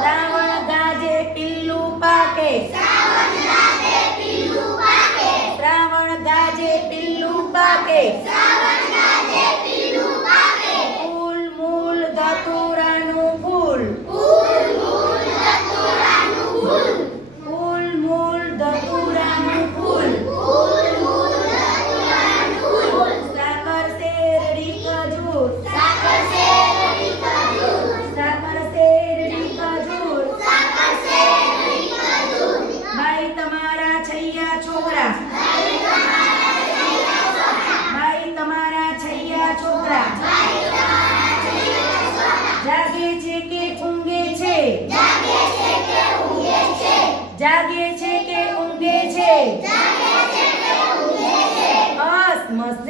શ્રાવણ ગાજે પિલ્લું પાકે. શ્રાવણ ગાજે પિલ્લું પાકે. છોકરા? ભાઈ તમારા છૈયા છોકરા. જાગે છે કે ઊંઘે છે? જાગે છે કે ઊંઘે છે? બસ, મસ્ત